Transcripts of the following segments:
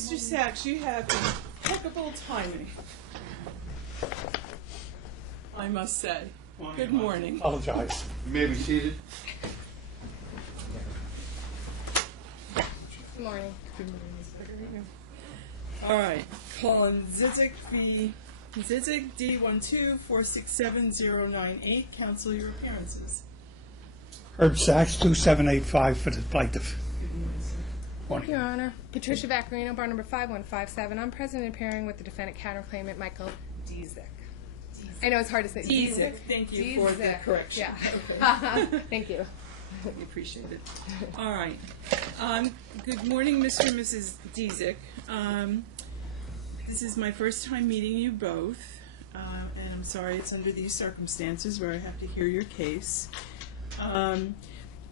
Mr. Sachs, you have impeccable timing, I must say. Good morning. Apologize. You may be seated. Good morning. All right, calling Dziedzic v. Dziedzic D124679098. Counsel, your appearances. Herb Sachs, 2785 for the plaintiff. Morning. Your Honor, Patricia Vaccarino, bar number 5157. I'm present and appearing with the defendant counterclaimant Michael Dziedzic. I know it's hard to say. Dziedzic. Thank you for the correction. Yeah. Okay. Thank you. We appreciate it. All right. Good morning, Mr. and Mrs. Dziedzic. This is my first time meeting you both, and I'm sorry it's under these circumstances where I have to hear your case.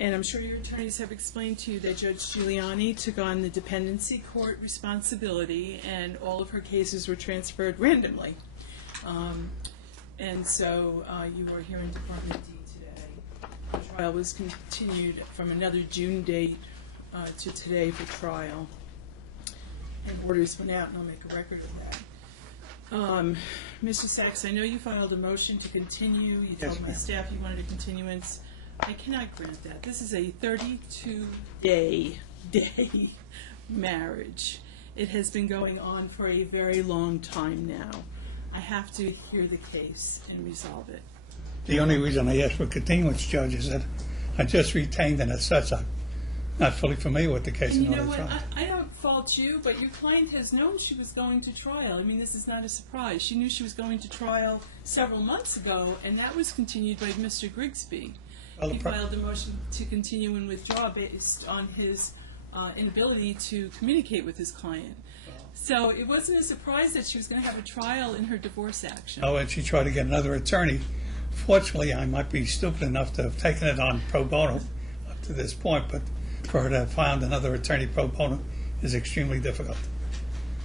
And I'm sure your attorneys have explained to you that Judge Giuliani took on the dependency court responsibility, and all of her cases were transferred randomly. And so you are here in Department D today. The trial was continued from another June date to today for trial. And orders went out, and I'll make a record of that. Mr. Sachs, I know you filed a motion to continue. You told my staff you wanted a continuance. I cannot grant that. This is a 32-day marriage. It has been going on for a very long time now. I have to hear the case and resolve it. The only reason I asked for continuance, Judge, is that I just retained, and as such, I'm not fully familiar with the case. And you know what? I don't fault you, but your client has known she was going to trial. I mean, this is not a surprise. She knew she was going to trial several months ago, and that was continued by Mr. Grigsby. Well, He filed a motion to continue and withdraw based on his inability to communicate with his client. So it wasn't a surprise that she was going to have a trial in her divorce action. Oh, and she tried to get another attorney. Fortunately, I might be stupid enough to have taken it on pro bono up to this point, but for her to have found another attorney pro bono is extremely difficult.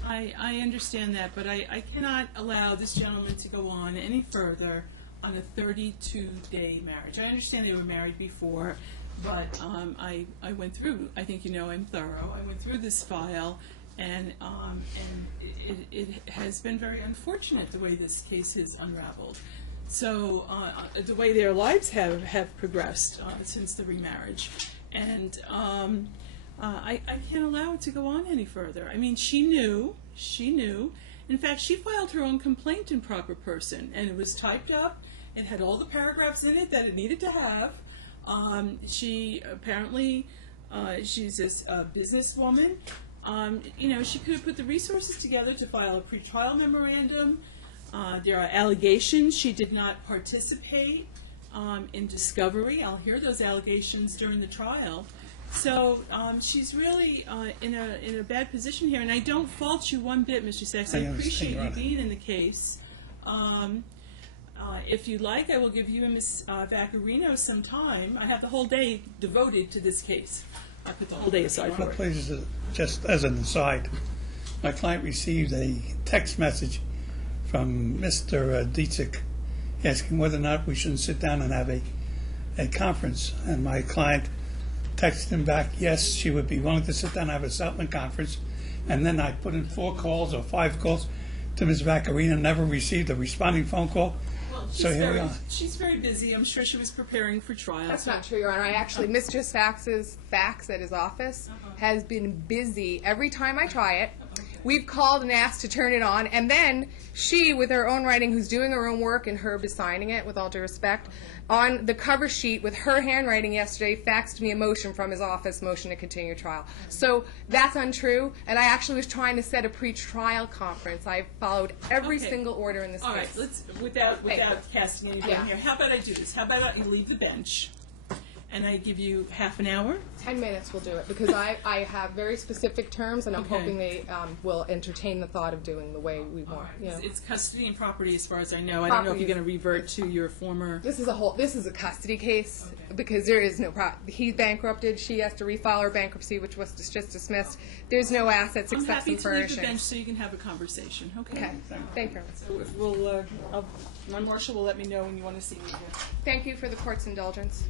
I understand that, but I cannot allow this gentleman to go on any further on a 32-day marriage. I understand they were married before, but I went through, I think you know I'm thorough, I went through this file, and it has been very unfortunate the way this case has unraveled. So the way their lives have progressed since the remarriage. And I can't allow it to go on any further. I mean, she knew. In fact, she filed her own complaint in proper person, and it was typed up. It had all the paragraphs in it that it needed to have. She apparently, she's a businesswoman. You know, she could have put the resources together to file a pretrial memorandum. There are allegations. She did not participate in discovery. I'll hear those allegations during the trial. So she's really in a bad position here, and I don't fault you one bit, Mr. Sachs. I appreciate you being in the case. If you'd like, I will give you and Ms. Vaccarino some time. I have the whole day devoted to this case. I put the whole day aside for it. Please, just as an aside, my client received a text message from Mr. Dziedzic asking whether or not we shouldn't sit down and have a conference. And my client texted him back, yes, she would be willing to sit down and have a settlement conference. And then I put in 4 calls or 5 calls to Ms. Vaccarino, never received a responding phone call. Well, So here we are. She's very busy. I'm sure she was preparing for trial. That's not true, Your Honor. Mr. Sachs's fax at his office has been busy every time I try it. We've called and asked to turn it on, and then she, with her own writing, who's doing her own work, and Herb is signing it, with all due respect, on the cover sheet with her handwriting yesterday, faxed me a motion from his office, motion to continue trial. So that's untrue, and I actually was trying to set a pre-trial conference. I followed every single order in this case. All right, let's, without casting anything here, how about I do this? How about you leave the bench, and I give you half an hour? 10 minutes will do it, because I have very specific terms, and I'm hoping they will entertain the thought of doing the way we want. You know. It's custody and property, as far as I know. I don't know if you're going to revert to your former. This is a custody case, because there is no he bankrupted. She has to refile her bankruptcy, which was just dismissed. There's no assets except some furnishings. I'm happy to leave the bench so you can have a conversation. Okay. Thank you. So we'll, my marshal will let me know when you want to see me again. Thank you for the court's indulgence.